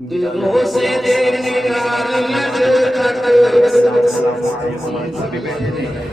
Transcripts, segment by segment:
دلوں سے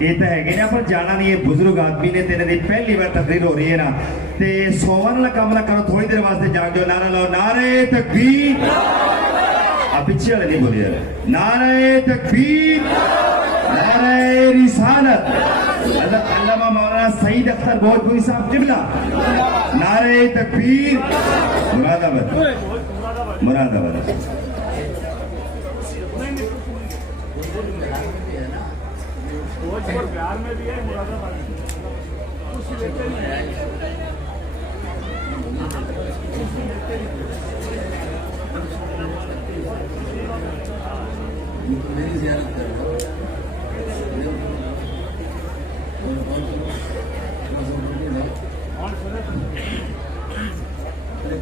ਇਹ ਤਾਂ ਹੈਗੇ ਨੇ ਪਰ ਜਾਣਾ ਨਹੀਂ, ਇਹ ਬਜ਼ੁਰਗ ਆਦਮੀ ਨੇ ਤੇ ਇਹਨਾਂ ਦੀ ਪਹਿਲੀ ਵਾਰ ਤਕਰੀਰ ਹੋ ਰਹੀ ਹੈ ਨਾ, ਤੇ 100 ਵਾਲਾ ਕੰਮ ਨਾ ਕਰੋ, ਥੋੜੀ ਦੇਰ ਵਾਸਤੇ ਜਾਗ ਜਾਓ। ਨਾਰਾ ਲਾਓ, ਨਾਰੇ ਤਕਬੀਰ। ਆ ਪਿੱਛੇ ਵਾਲੇ ਨਹੀਂ ਬੋਲਿਆ, ਨਾਰੇ ਤਕਬੀਰ, ਨਾਰੇ ਰਿਸਾਲਤ। علامہ مولانا سعید اختر بھوجپوری صاحب قبلہ، نعرہ تکبیر، مراد آباد، مراد آباد۔ میری زیارت کر رہا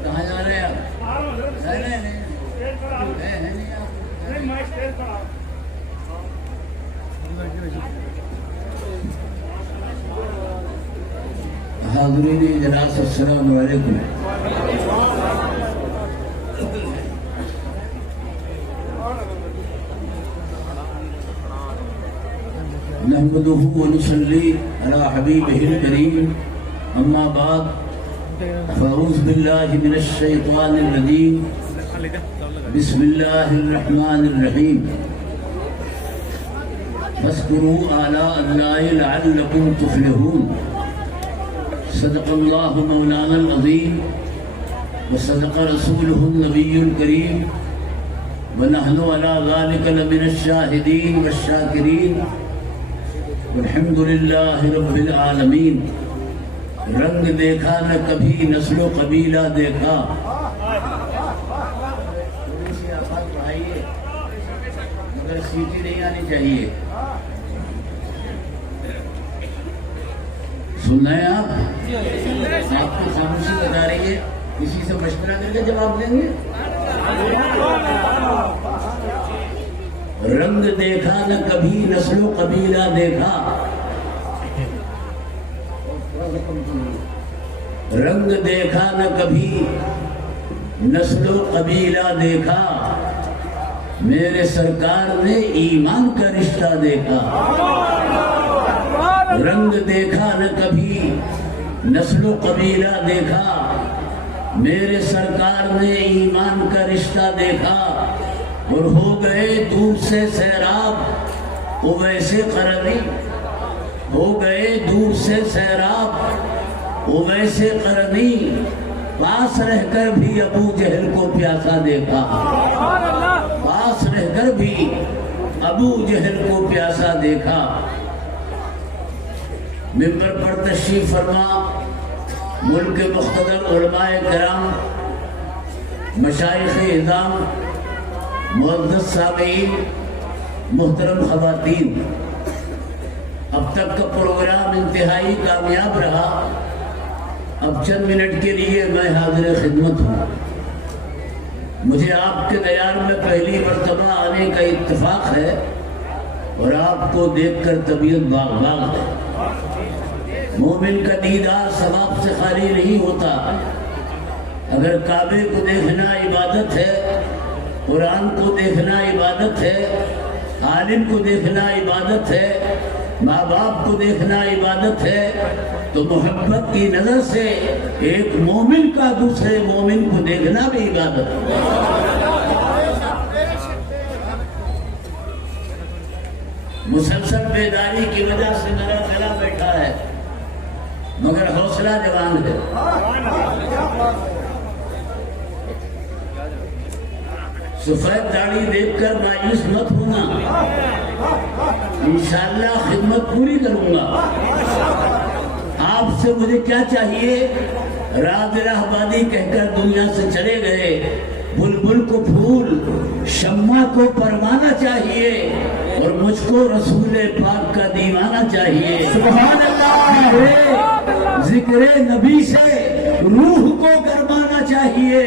کہاں جا رہے ہیں حاضرین جناب السلام علیکم۔ نحمده ونصلي على حبيبه الكريم، اما بعد فاعوذ بالله من الشيطان الرجيم، بسم الله الرحمن الرحيم، فاذكروا آلاء الله لعلكم تفلحون۔ صدق الله مولانا العظيم وصدق رسوله النبي الكريم، ونحن على ذلك لمن الشاهدين والشاكرين، الحمد للہ رب العالمین۔ رنگ دیکھا نہ کبھی نسل و قبیلہ دیکھا، مگر سیٹی نہیں آنی چاہیے۔ سن رہے ہیں آپ کو خاموشی بتا رہی ہے، کسی سے مشورہ کر کے جواب دیں گے۔ رنگ دیکھا نہ کبھی نسل و قبیلہ دیکھا، رنگ دیکھا نہ کبھی نسل و قبیلہ دیکھا، میرے سرکار نے ایمان کا رشتہ دیکھا۔ رنگ دیکھا نہ کبھی نسل و قبیلہ دیکھا، میرے سرکار نے ایمان کا رشتہ دیکھا، اور ہو گئے دور سے سیراب اویس قرنی، ہو گئے دور سے سیراب اویس قرنی، پاس رہ کر بھی ابو جہل کو پیاسا دیکھا، پاس رہ کر بھی ابو جہل کو پیاسا دیکھا۔ ممبر پر تشریف فرما ملک کے مقتدر علماء کرام، مشائخ اعظام، معزز سامعین، محترم خواتین، اب تک کا پروگرام انتہائی کامیاب رہا۔ اب چند منٹ کے لیے میں حاضر خدمت ہوں۔ مجھے آپ کے دیار میں پہلی مرتبہ آنے کا اتفاق ہے، اور آپ کو دیکھ کر طبیعت باغ باغ ہے۔ مومن کا دیدار ثواب سے خالی نہیں ہوتا۔ اگر کعبے کو دیکھنا عبادت ہے، قرآن کو دیکھنا عبادت ہے، عالم کو دیکھنا عبادت ہے، ماں باپ کو دیکھنا عبادت ہے، تو محبت کی نظر سے ایک مومن کا دوسرے مومن کو دیکھنا بھی عبادت ہے۔ مسلسل بیداری کی وجہ سے میرا گلا بیٹھا ہے، مگر حوصلہ جوان ہے۔ سفید داڑھی دیکھ کر مایوس مت ہونا، انشاءاللہ خدمت پوری کروں گا۔ آپ سے مجھے کیا چاہیے؟ راز رہبانی کہہ کر دنیا سے چلے گئے، بلبل کو پھول شمع کو پروانہ چاہیے، اور مجھ کو رسول پاک کا دیوانہ چاہیے۔ سبحان اللہ۔ ذکر نبی سے روح کو گرمانا چاہیے،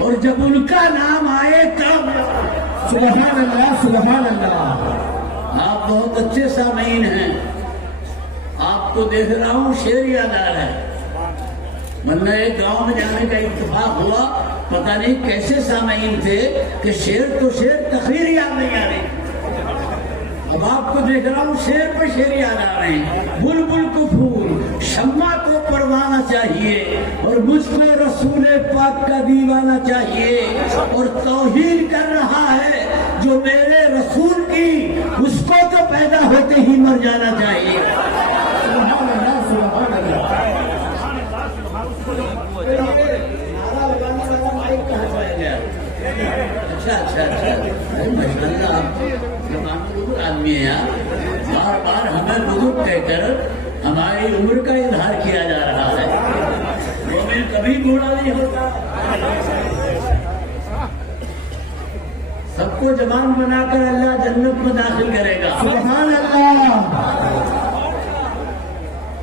اور جب ان کا نام آئے تب سبحان اللہ سبحان اللہ۔ آپ بہت اچھے سامعین ہیں، آپ کو دیکھ رہا ہوں، شعر یاد آ رہا ہے۔ ورنہ ایک گاؤں میں جانے کا اتفاق ہوا، پتہ نہیں کیسے سامعین تھے کہ شعر تو شعر، تقریر یاد نہیں آ رہی۔ اب آپ کو دیکھ رہا ہوں شعر پہ شعر یاد آ رہے ہیں۔ بلبل کو پھول، شمع کو پروانا چاہیے، اور مجھ کو رسول پاک کا دیوانہ چاہیے، اور توہین کر رہا ہے جو میرے رسول کی، اس کو تو پیدا ہوتے ہی مر جانا چاہیے۔ سبحان اللہ، سبحان اللہ۔ اچھا اچھا اچھا، ماشاء اللہ، آپ آدمی ہیں آپ، بار بار ہمیں بزرگ کہہ کر ہماری عمر کا اظہار کیا جا رہا ہے۔ مومن کبھی بوڑھا نہیں ہوتا، سب کو جوان بنا کر اللہ جنت میں داخل کرے گا۔ سبحان اللہ۔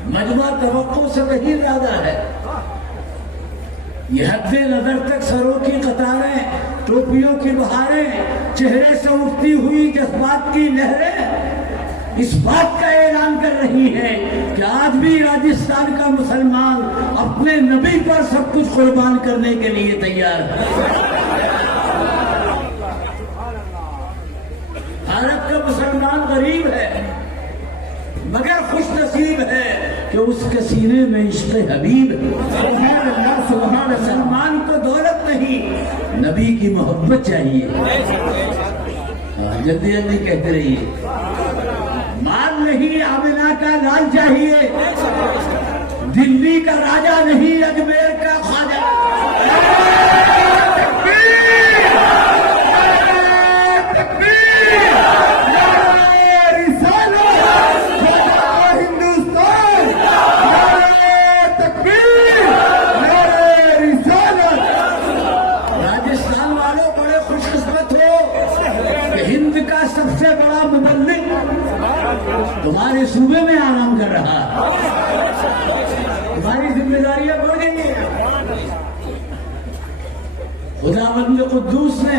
مجمع توقع سے کہیں زیادہ ہے۔ یہ حد نظر تک سروں کی قطاریں، ٹوپیوں کی بہاریں، چہرے سے اٹھتی ہوئی جذبات کی لہریں اس بات کا اعلان کر رہی ہے کہ آج بھی راجستھان کا مسلمان اپنے نبی پر سب کچھ قربان کرنے کے لیے تیار ہے۔ بھارت کا مسلمان غریب ہے، مگر خوش نصیب ہے کہ اس کے سینے میں عشق حبیب ہے۔ سبحان اللہ، سبحان اللہ۔ مسلمان کو دولت نہیں، نبی کی محبت چاہیے۔ جلدی جلدی کہتے رہیے۔ مال نہیں، آمنہ کا لال چاہیے، دلی کا راجہ نہیں، اجمیر کا خواجہ۔ تمہارے صوبے میں آرام کر رہا ہے، تمہاری ذمہ داریاں بڑھ گئی ہیں۔ خداوند قدوس نے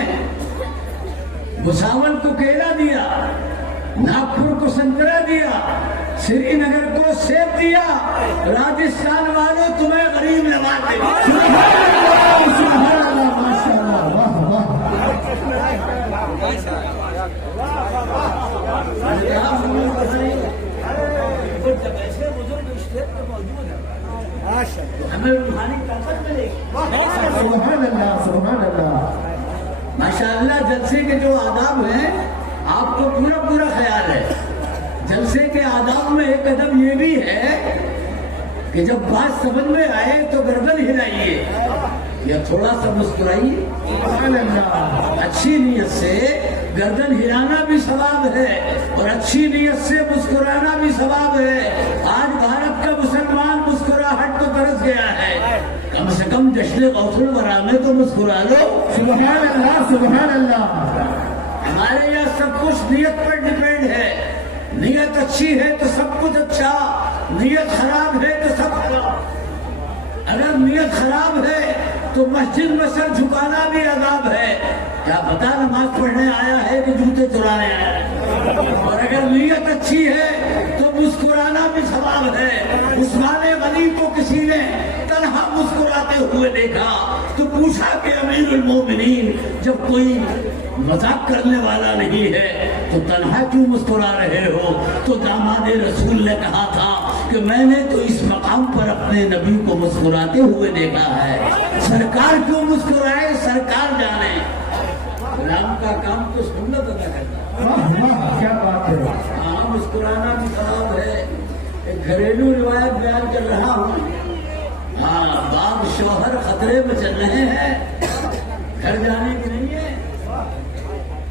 بھساول کو کیلا دیا، ناگپور کو سنترا دیا، سری نگر کو سیب دیا، راجستھان والوں تمہیں غریب نواز دے گا۔ سبحان اللہ، ماشاء اللہ، واہ واہ۔ ہمیں روحانی طاقت ملے گی۔ سبحان اللہ، سبحان اللہ۔ ماشاء اللہ، جلسے کے جو آداب ہیں آپ کو پورا پورا خیال ہے۔ جلسے کے آداب میں ایک ادب یہ بھی ہے کہ جب بات سمجھ میں آئے تو گردن ہلائیے یا تھوڑا سا مسکرائیے۔ سبحان اللہ۔ اچھی نیت سے گردن ہلانا بھی ثواب ہے اور اچھی نیت سے مسکرانا بھی ثواب ہے۔ آج بھارت کا مسلمان مسکراہٹ تو برس گیا ہے، کم سے کم جشن غوث الورا میں تو مسکرا لو۔ سبحان اللہ، سبحان اللہ۔ ہمارے یہاں سب کچھ نیت پر ڈیپینڈ ہے۔ نیت اچھی ہے تو سب کچھ اچھا، نیت خراب ہے تو سب خراب۔ اگر نیت خراب ہے تو مسجد میں سر جھکانا بھی عذاب ہے۔ کیا پتا نماز پڑھنے آیا ہے کہ جوتے چرانے آیا ہے۔ اور اگر نیت اچھی ہے تو مسکرانا بھی ثواب ہے۔ عثمان غنی کو کسی نے تنہا مسکراتے ہوئے دیکھا تو پوچھا کہ امیر المومنین، جب کوئی مذاق کرنے والا نہیں ہے تو تنہا کیوں مسکرا رہے ہو؟ تو داماد رسول نے کہا تھا کہ میں نے تو اس مقام پر اپنے نبی کو مسکراتے ہوئے دیکھا ہے، سرکار کیوں مسکرائے سرکار جانے۔ غلام کا کام تو سنت ادا کرتا ہے۔ واہ واہ، کیا بات ہے۔ ہاں، مسکرانا بھی ثواب ہے۔ ایک گھریلو روایت بیان کر رہا ہوں۔ ہاں، باپ شوہر خطرے میں چل رہے ہیں، گھر جانے کی نہیں ہے۔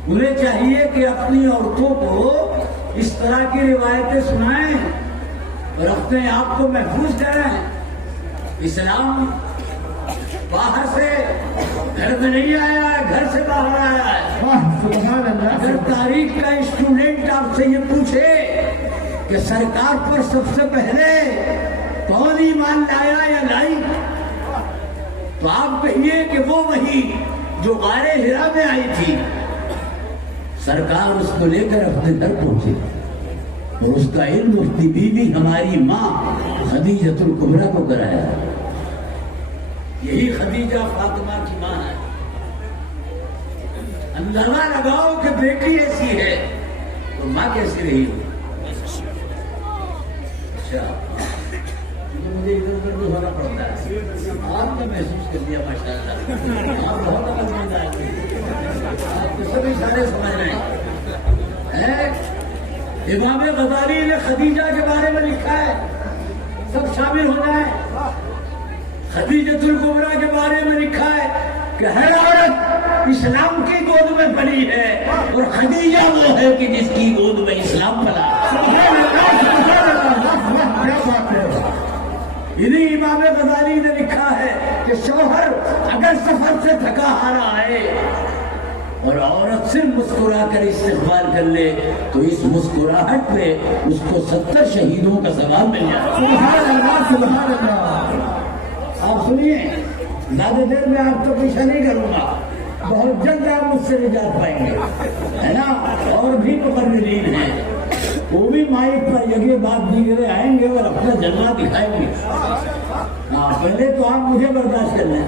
انہیں چاہیے کہ اپنی عورتوں کو اس طرح کی روایتیں سنائیں اور اپنے آپ کو محفوظ کریں۔ اسلام باہر سے گھر میں نہیں آیا ہے، گھر سے باہر آیا ہے۔ واہ، سبحان اللہ۔ اگر تاریخ کا اسٹوڈنٹ آپ سے یہ پوچھے کہ سرکار پر سب سے پہلے کون ایمان لایا یا لائی، تو آپ کہیے کہ وہ وہی جو غار ہرا میں آئی تھی۔ سرکار اس کو لے کر اپنے گھر پہنچے اور اس کا علم اس کی بیوی ہماری ماں خدیجۃ الکبریٰ کو کرایا۔ یہی خدیجہ فاطمہ کی ماں ہے. اندازہ لگاؤ کہ بیٹی ایسی ہے تو ماں کیسی رہی ہو. اچھا مجھے ادھر ادھر بھی ہونا پڑتا ہے. آپ نے محسوس کر دیا ماشاء اللہ. آپ بہت عقلمند ہیں. آپ کو سب اشارے سمجھ رہے ہیں. امام غزالی نے خدیجہ کے بارے میں لکھا ہے, سب شامل ہو جائیں. خدیجۃ الکبریٰ کے بارے میں لکھا ہے کہ ہر عورت اسلام کی گود میں پلی ہے اور خدیجہ وہ ہے کہ جس کی گود میں اسلام پلا. انہیں امام غزالی نے لکھا ہے کہ شوہر اگر سفر سے تھکا ہارا آئے اور عورت صرف مسکرا کر استقبال کر لے تو اس مسکراہٹ پہ اس کو 70 شہیدوں کا ثواب مل جائے. سبحان اللہ سبحان اللہ. آپ سنیے, زیادہ دیر میں آپ کو پیچھا نہیں کروں گا, بہت جلد آپ مجھ سے نجات پائیں گے, ہے نا. اور بھی مقررین ہیں, وہ بھی مائک پر یگے بات دیگرے آئیں گے اور اپنا جلوہ دکھائیں گے. پہلے تو آپ مجھے برداشت کر لیں,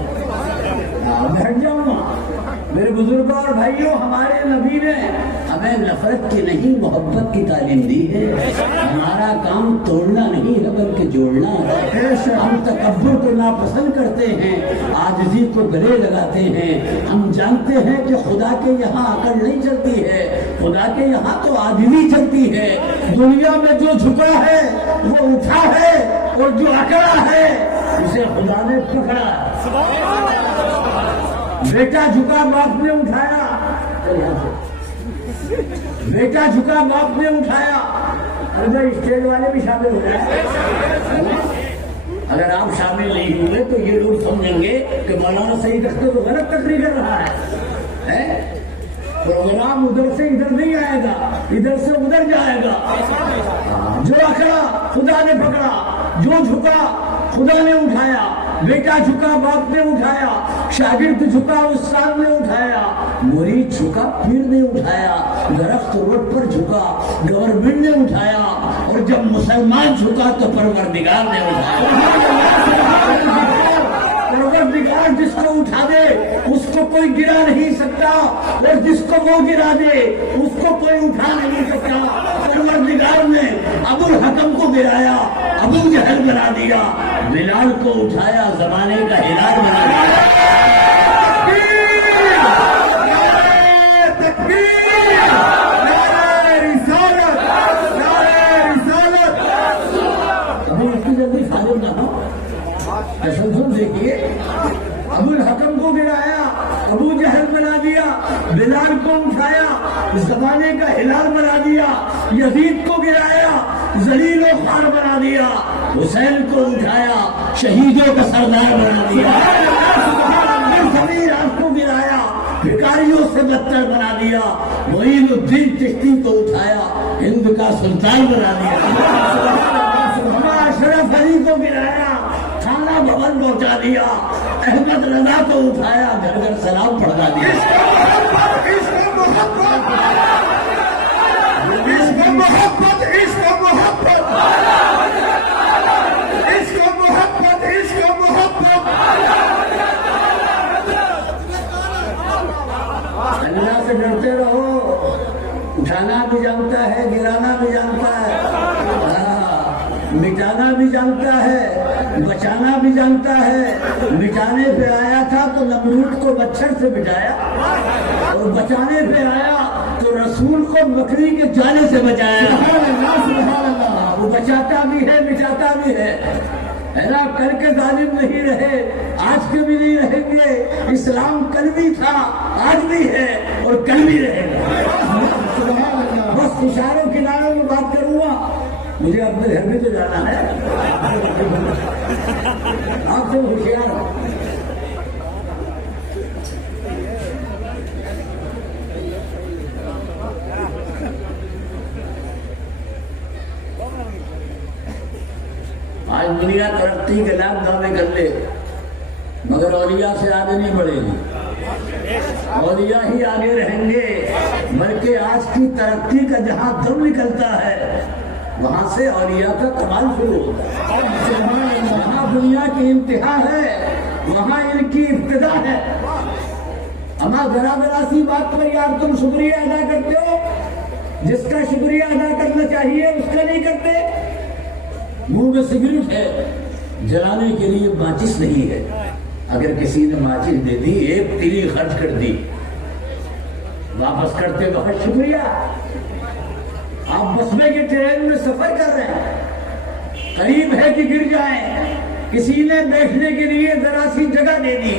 بیٹھ جاؤں گا. میرے بزرگوں اور بھائیوں, ہمارے نبی نے ہمیں نفرت کی نہیں محبت کی تعلیم دی ہے. ہمارا کام توڑنا نہیں ہے بلکہ جوڑنا ہے. ہم تکبر کو ناپسند کرتے ہیں, عاجزی کو گلے لگاتے ہیں. ہم جانتے ہیں کہ خدا کے یہاں عقل نہیں چلتی ہے, خدا کے یہاں تو عاجزی چلتی ہے. دنیا میں جو جھکا ہے وہ اٹھا ہے اور جو اکڑا ہے اسے خدا نے پکڑا. بیٹا جھکا باپ نے اٹھایا, بیٹا جھکا باپ نے اٹھایا. ارے اسٹیج والے بھی شامل ہو جائیں. اگر آپ شامل نہیں ہوئے تو یہ لوگ سمجھیں گے کہ مولانا سعید اختر تو غلط تقریر کر رہا ہے. پروگرام ادھر سے ادھر نہیں آئے گا, ادھر سے ادھر جائے گا. جو اکڑا خدا نے پکڑا, جو جھکا خدا نے اٹھایا. بیٹا جھکا باپ نے اٹھایا, شاگرد جھکا استاد نے اٹھایا, مرید جھکا پیر نے اٹھایا, درخت روڈ پر جھکا گورنمنٹ نے اٹھایا, اور جب مسلمان جھکا تو پروردگار نے اٹھایا. پروردگار جس کو اٹھا دے اس کو کوئی گرا نہیں سکتا, اور جس کو وہ گرا دے اس کو کوئی اٹھا نہیں سکتا. پروردگار نے ابو الحکم کو گرایا, ابو جہل بنا دیا. بلال کو اٹھایا, زمانے کا ہلال بنا دیا. ابھی اتنی جلدی فارغ نہ ہو, تسلسل دیکھیے. ابو الحکم کو گرایا, ابو جہل بنا دیا. بلال کو اٹھایا, زمانے کا ہلال بنا دیا. یزید کو گرایا, ذلیل و خوار بنا دیا. حسین کو اٹھایا, شہیدوں کا سردار بنا دیا. آپ کو گرایا, بھکاریوں سے بدتر بنا دیا. معین الدین چشتی کو اٹھایا, ہند کا سلطان بنا دیا. اشرف علی کو گرایا, تھانہ بھون پہنچا دیا. احمد رضا کو اٹھایا, گھر گھر سلام پڑھا دیا. اللہ سے ڈرتے رہو, اٹھانا بھی جانتا ہے, گرانا بھی جانتا ہے, مٹانا بھی جانتا ہے, بچانا بھی جانتا ہے. مٹانے پہ آیا تھا تو نمرود کو مچھر سے بچایا, اور بچانے پہ آیا تو رسول کو بکری کے جانے سے بچایا. وہ بچاتا بھی ہے, مٹاتا بھی ہے. نا کل کے ظالم نہیں رہے, آج کے بھی نہیں رہیں گے. اسلام کل بھی تھا, آج بھی ہے, اور کل بھی رہے گا. بس اشاروں کناروں میں بات کروں گا, مجھے اپنے گھر میں تو جانا ہے. آپ سے ہوشیار آج دنیا ترقی کے لاکھ دعوے کر لے مگر اولیاء سے آگے نہیں بڑھے گی. اولیاء ہی آگے رہیں گے, بلکہ آج کی ترقی کا جہاں دم نکلتا ہے وہاں سے اولیاء کا کمال شروع ہوتا ہے. جہاں دنیا کی انتہا ہے وہاں ان کی ابتدا ہے. اما ذرا ذرا سی بات پر یار تم شکریہ ادا کرتے ہو، جس کا شکریہ ادا کرنا چاہیے اس کا نہیں کرتے. منہ میں سگریٹ ہے، جلانے کے لیے ماچس نہیں ہے. اگر کسی نے ماچس دے دی، ایک تیلی خرچ کر دی، واپس کرتے بہت شکریہ. آپ بس میں کے ٹرین میں سفر کر رہے ہیں، قریب ہے کہ گر جائیں، کسی نے بیٹھنے کے لیے ذرا سی جگہ دے دی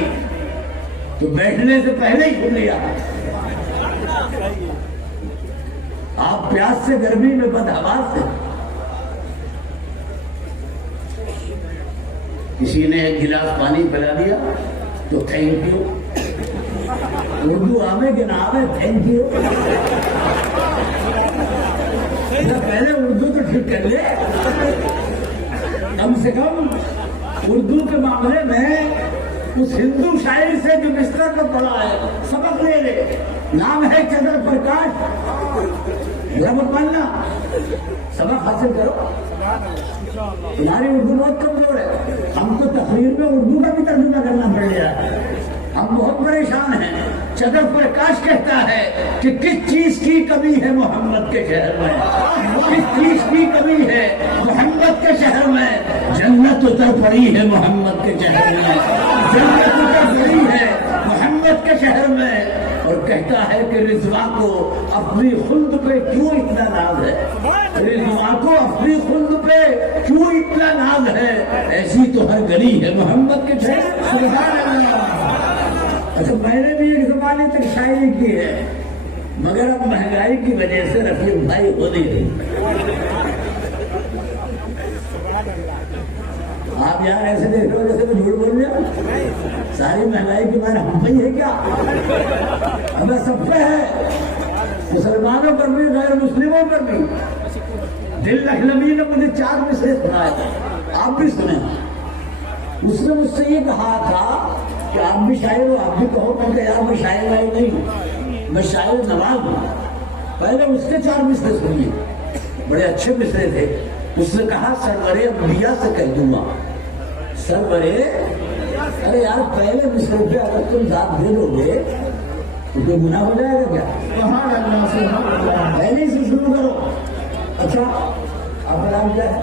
تو بیٹھنے سے پہلے ہی کھل لیا. آپ پیاس سے، گرمی میں، بدحواس سے، کسی نے ایک گلاس پانی پلا دیا تو تھینک یو. اردو آوے کہ نہ آوے، تھینک یو. پہلے اردو تو ٹھیک کر لے، کم سے کم اردو کے معاملے میں اس ہندو شاعر سے جو بستر کو پڑھا ہے سبق لے لے. نام ہے چندر پرکاش، مت ماننا، سبق حاصل کرو. تمہاری اردو بہت کمزور ہے، ہم کو تقریر میں اردو کا بھی ترجمہ کرنا پڑ گیا، ہم بہت پریشان ہیں. چندر پرکاش کہتا ہے کہ کس چیز کی کمی ہے محمد کے شہر میں، کس چیز کی کمی ہے محمد کے شہر میں. جنت اتر پڑی ہے محمد کے شہر میں، جنت اتر پڑی ہے محمد کے شہر میں. اور کہتا ہے کہ رضوا کو اپنی خلد پہ کیوں اتنا ناز ہے، رضوا کو اپنی خلد پہ کیوں اتنا ناز ہے، ایسی تو ہر گلی ہے محمد کے شہر. سبحان اللہ. اچھا میں نے بھی ایک زمانے تک شاعری کی ہے، مگر اب مہنگائی کی وجہ سے رفیق بھائی ہو نہیں رہی. آپ یار ایسے دیکھ رہے ہو جیسے میں جھوٹ بول رہا ہوں. ساری مہنگائی کی مار ہم پہ ہی ہے کیا؟ ہمیں سب پہ ہے، مسلمانوں پر بھی، غیر مسلموں پر بھی. دل لکھنوی نے مجھے 4 مصرے سنائے تھے، آپ بھی سنیں. اس نے مجھ سے یہ کہا تھا کہ آپ بھی شاعر ہو، آپ بھی کہو. میں کہ یار میں شاعر وائی نہیں ہوں، میں شاعر نواز ہوں. پہلے اس کے 4 مصرے سنیے، بڑے اچھے مصرے تھے. اس نے کہا سرورے انبیاء سے کہہ دوں گا. سرورے، ارے یار پہلے مصرے پہ اگر تم ذات دے دو گے تو کوئی گناہ ہو جائے گا کیا؟ سبحان اللہ، سبحان اللہ. پہلے سے شروع کرو. اچھا آپ کا نام کیا ہے؟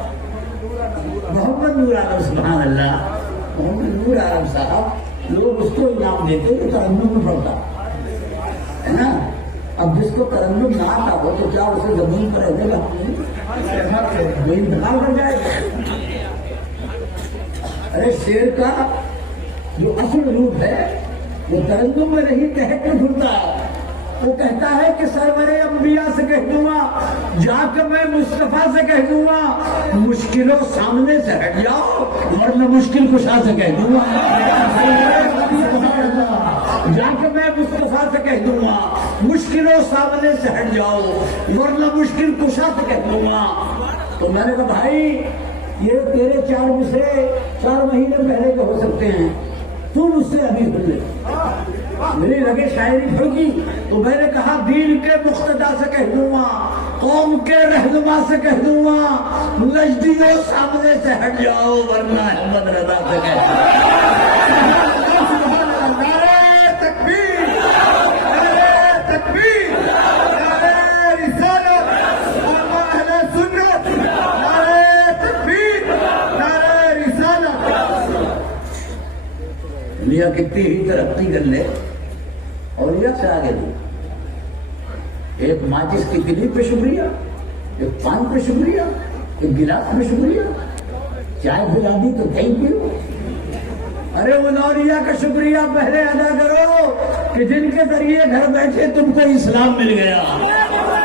محمد نور عالم. سبحان اللہ. محمد نور عالم صاحب، لوگ اس کو انعام دیتے کہ ترنم میں پڑھتا ہے نا. اب جس کو ترنم نہ آتا ہو تو کیا اسے زمین پر رہنے گا؟ وہ انتقال کر جائے گا. ارے شیر کا جو اصل روپ ہے وہ ترنم میں نہیں، تحت میں ڈھونڈتا ہے. وہ کہتا ہے کہ سرور انبیاء سے کہہ دوں گا، جا کے میں مصطفیٰ سے کہہ دوں گا، مشکلوں سامنے سے ہٹ جاؤ، ورنہ مشکل کشا سے کہہ دوں گا. جا کے میں مصطفیٰ سے کہہ دوں گا، مشکلوں سامنے سے ہٹ جاؤ، ورنہ مشکل کشا سے کہہ دوں گا. تو میں نے کہا بھائی یہ تیرے 4 مصرے 4 مہینے پہلے کے ہو سکتے ہیں، تو مجھ سے ابھی سن لے. میری لگے شاعری پھڑکی تو میں نے کہا دین کے مقتدا سے کہہ دوں گا، قوم کے رہنما سے کہہ دوں گا، نجدیوں سامنے سے ہٹ جاؤ، ورنہ احمد رضا سے کہہ دوں گا. دنیا کتنی ہی ترقی کر لے اور یہ سے آگے دوں. ایک ماچس کی تلی پہ شکریہ، ایک پان پہ شکریہ، ایک گلاس پہ شکریہ، چائے پلا دی تو تھینک یو. ارے وہ نوریا کا شکریہ پہلے ادا کرو کہ جن کے ذریعے گھر بیٹھے تم کو اسلام مل گیا،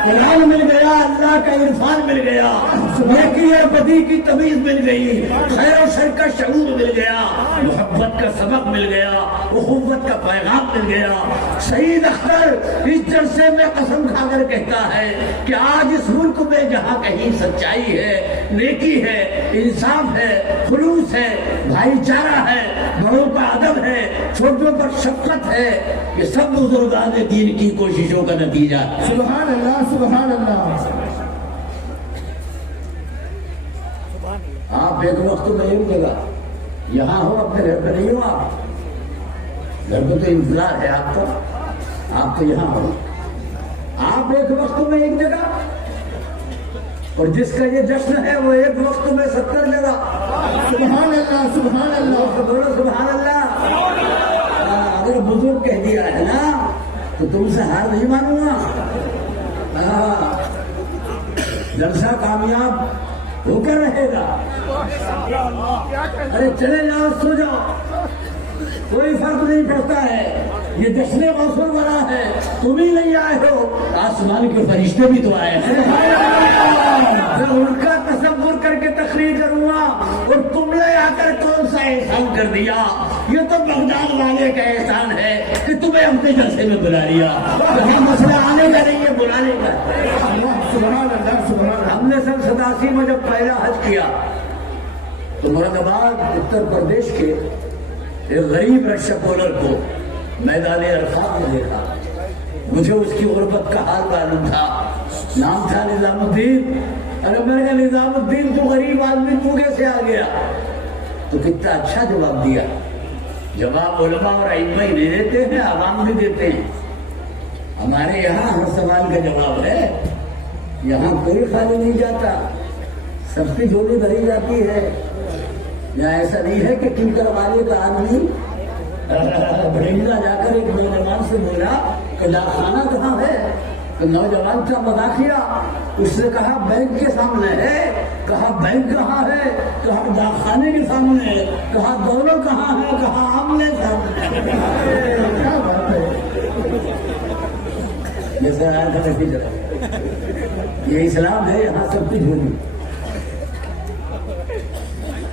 قرآن مل گیا، اللہ کا عرفان مل گیا، نیکی اور بدی کی تمیز مل گئی، خیر و شر کا شعور مل گیا، محبت کا سبق مل گیا، اخوت کا پیغام مل گیا. شہید اختر اس جلسے میں قسم کھا کر کہتا ہے کہ آج اس ملک میں جہاں کہیں سچائی ہے، نیکی ہے، انصاف ہے، خلوص ہے، بھائی چارہ ہے، بڑوں کا ادب ہے، چھوٹوں پر شفقت ہے، یہ سب بزرگان دین کی کوششوں کا نتیجہ ہے. سبحان اللہ، سبحان اللہ. آپ ایک وقت میں ایک جگہ یہاں ہو، اپنے گھر پہ نہیں ہو. آپ گھر کو تو انتظار ہے آپ کا، آپ تو یہاں ہو، آپ ایک وقت میں ایک جگہ، اور جس کا یہ جشن ہے وہ ایک وقت میں 70 جگہ۔ سبحان اللہ سبحان اللہ بولو سبحان اللہ۔ اگر بزرگ کہہ دیا ہے نا تو تم سے ہار نہیں مانوں گا۔ جلسہ کامیاب ہو کر رہے گا۔ ارے چلے جاؤ، سو جاؤ، کوئی فرق نہیں پڑتا ہے، یہ جشن غوث بنا ہے، تم ہی نہیں آئے ہو، آسمان کے فرشتے بھی تو آئے ہیں۔ میں ان کا تصور کر کے تقریر کروں گا، اور تم نے آ کر کون سا احسان کر دیا؟ یہ تو بغداد والے کا احسان ہے کہ تمہیں اپنے جلسے میں بلا لیا۔ یہ مسئلہ آنے کا نہیں ہے، بلانے کا۔ سبحان اللہ سبحان اللہ۔ ہم نے سن 87 میں جب پہلا حج کیا تو مراد آباد اتر پردیش کے ایک غریب رکشہ کولر کو میدان عرفات میں دیکھا۔ مجھے اس کی غربت کا حال معلوم تھا، نام تھا نظام الدین۔ اگر میں نے کہا نظام الدین تو غریب آدمی تو کیسے آ گیا؟ تو کتنا اچھا جواب دیا۔ جواب علماء اور ائمہ ہی نہیں دیتے ہیں، عوام بھی دیتے ہیں۔ ہمارے یہاں ہر سوال کا جواب ہے، یہاں کوئی خالی نہیں جاتا، سب کی جھولی بھری جاتی ہے۔ یہاں ایسا نہیں ہے کہ ٹیکر والے کا آدمی بھڑنگا جا کر ایک نوجوان سے بولا کہ ڈاکخانہ کہاں ہے؟ تو نوجوان کا مذاق کیا، اس نے کہا بینک کے سامنے ہے۔ کہا بینک کہاں ہے؟ کہا ڈاکخانے کے سامنے ہے۔ کہا دونوں کہاں ہے؟ کہا آمنے سامنے۔ کیا بات ہے؟ یہ سرار کا نتیجہ ہے، یہ اسلام ہے، یہاں سب کچھ ہوگی۔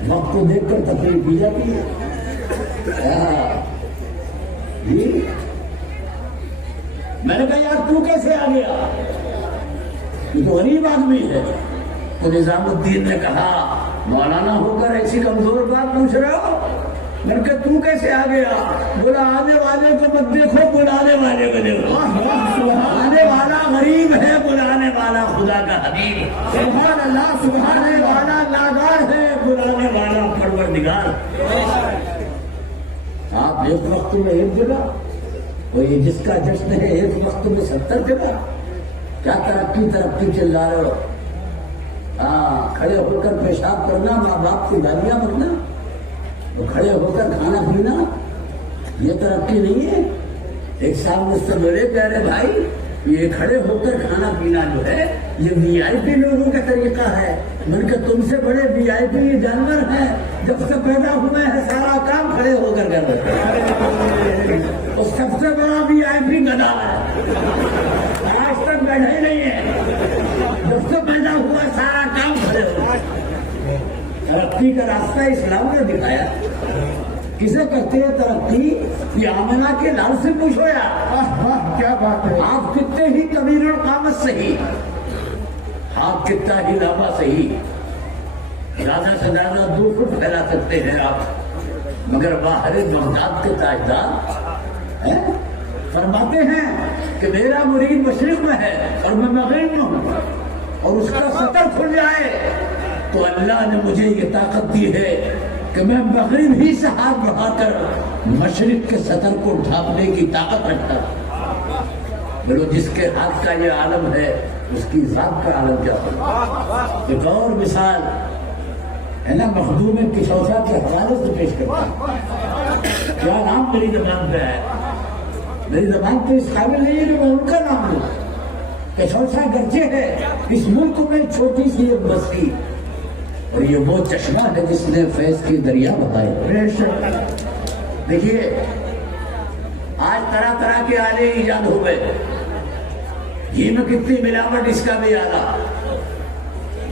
وقت کو دیکھ کر تقریر کی جاتی ہے۔ جی میں نے کہا یار تو کیسے آ گیا؟ یہ تو غریب آدمی ہے۔ تو نظام الدین نے کہا مولانا ہو کر ایسی کمزور بات پوچھ رہے ہو؟ میں نے کہا تو کیسے آ گیا؟ بولا آنے والے کو مت دیکھو، بلانے والے کو دیکھو۔ آنے والا غریب ہے، بلانے والا خدا کا حبیب۔ سبحان اللہ سبحان آنے اللہ۔ والا نادار ہے، بلانے والا پروردگار۔ آپ ایک وقت میں ایک جگہ، وہی جس کا جشن ہے ایک وقت میں 70 جگہ۔ کیا ترقی ترقی چلا رہے ہو؟ کھڑے ہو کر پیشاب کرنا، ماں باپ کی گالیاں بننا، تو کھڑے ہو کر کھانا پینا، یہ ترقی نہیں ہے۔ ایک صاحب مجھ سے بولے کہہ رہے بھائی یہ کھڑے ہو کر کھانا پینا جو ہے یہ وی آئی پی لوگوں کا طریقہ ہے۔ میں نے کہا تم سے بڑے وی آئی پی یہ جانور ہیں، جب سے پیدا ہوئے ہیں سارا کام کھڑے ہو کر کرتے ہیں، اور سب سے بڑا وی آئی پی گدھا ہے، آج تک بیٹھا ہی نہیں ہے، جب سے پیدا ہوا سارا کام کھڑے ہو۔ ترقی کا راستہ اسلام نے دکھایا۔ کسے کہتے ہیں ترقی؟ یہ آمنہ کے لال سے پوچھو یار، کیا بات ہے؟ آپ کتنے ہی طویل القامت صحیح، آپ کتنا ہی لمبا صحیح، زیادہ سے زیادہ 2 فٹ پھیلا سکتے ہیں آپ، مگر باہر بغداد کے تاجدار فرماتے ہیں کہ میرا مرید مشرق میں ہے اور میں مغرب میں ہوں، اور اس کا سطر کھل جائے تو اللہ نے مجھے یہ طاقت دی ہے کہ میں مغرب ہی سے ہاتھ بڑھا کر مشرق کے سطر کو ڈھانپنے کی طاقت رکھتا ہوں۔ بولو جس کے ہاتھ کا یہ عالم ہے اس کی ذات کا عالم کیا ہوگا؟ ایک اور مثال ہے نا، مخدوم کشوسا کے حوالے سے پیش کرتا ہوں۔ کیا نام میری زبان پہ ہے؟ میری زبان تو اس قابل نہیں ہے کہ میں ان کا نام لوں۔ کشوسا گرچہ ہے اس ملک میں چھوٹی سی ایک بستی، اور یہ وہ چشمہ ہے جس نے فیض کی دریا بتائے۔ دیکھیے آج طرح طرح کے آلے ایجاد ہو گئے، گھی میں کتنی ملاوٹ اس کا بھی آلہ،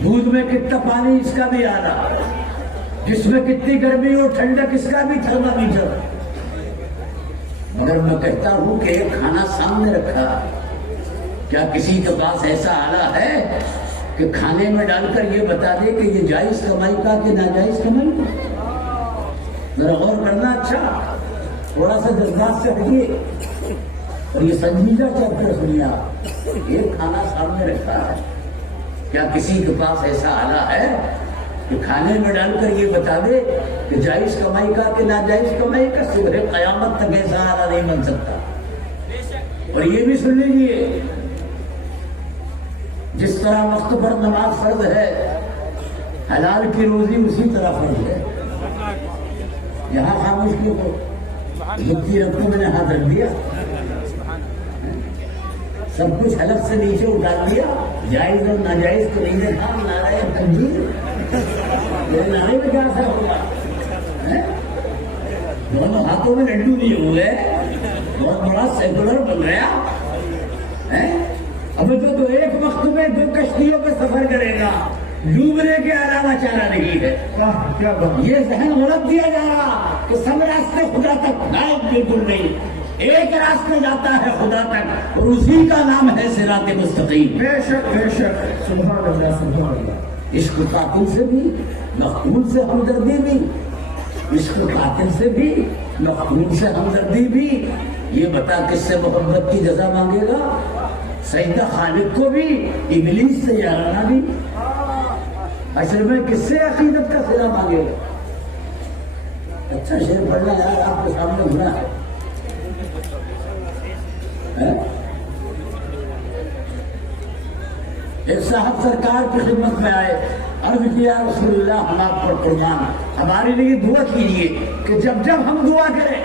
دودھ میں کتنا پانی اس کا بھی آلہ، جس میں کتنی گرمی اور ٹھنڈک اس کا بھی تھرمامیٹر۔ مگر میں کہتا ہوں کہ ایک کھانا سامنے رکھا، کیا کسی کے پاس ایسا آلہ ہے کہ کھانے میں ڈال کر یہ بتا دے کہ یہ جائز کمائی کا کہ ناجائز کمائی کا؟ ذرا غور کرنا، اچھا تھوڑا سا جذبات سے ہٹیے اور یہ سنجیدہ چیپٹر سنیے۔ ایک کھانا سامنے رکھا ہے، کیا کسی کے پاس ایسا آلہ ہے کہ کھانے میں ڈال کر یہ بتا دے کہ جائز کمائی کا کہ ناجائز کمائی کا صبح قیامت تک ایسا آلہ نہیں بن سکتا. اور یہ بھی سن لیجیے، جس طرح وقت پر نماز فرض ہے، حلال کی روزی اسی طرح فرض ہے. یہاں خاموش کیوں ہو؟ جتنی رقم میں نے ہاتھ رکھ دیا، سب کچھ حلق سے نیچے اٹھا دیا، جائز اور ناجائز کو نہیں دیکھا. نعرہ تکبیر، یہ نعرے میں کیا اثر ہوگا؟ دونوں ہاتھوں میں لڈو نہیں ہوئے، بہت بڑا سیکولر بن گیا. اب تو ایک وقت میں 2 کشتیوں پہ سفر کرے گا، ڈوبنے کے علاوہ چارہ نہیں ہے. کیا بات. یہ ذہن غلط دیا جا رہا کہ سب راستے خدا تک، بالکل نہیں. ایک راستے جاتا ہے خدا تک اور اسی کا نام ہے صراط مستقیم. بے شک بے شک. سبحان اللہ سبحان اللہ. عشق قاتل سے بھی، مقتول سے ہمدردی بھی، عشق قاتل سے بھی، مقتول سے ہمدردی بھی. یہ بتا کس سے محبت کی جزا مانگے گا؟ سجدہ خالق کو بھی، ابلیس سے یارانہ بھی. اصل میں کس سے عقیدت کا صلہ مانگے گا؟ اچھا شعر پڑھنا یار آپ کے سامنے گناہ ہے. ایک صاحب سرکار کی خدمت میں آئے، عرض کیا رسول اللہ ہم آپ پر قربان، ہمارے لیے دعا کیجیے کہ جب جب ہم دعا کریں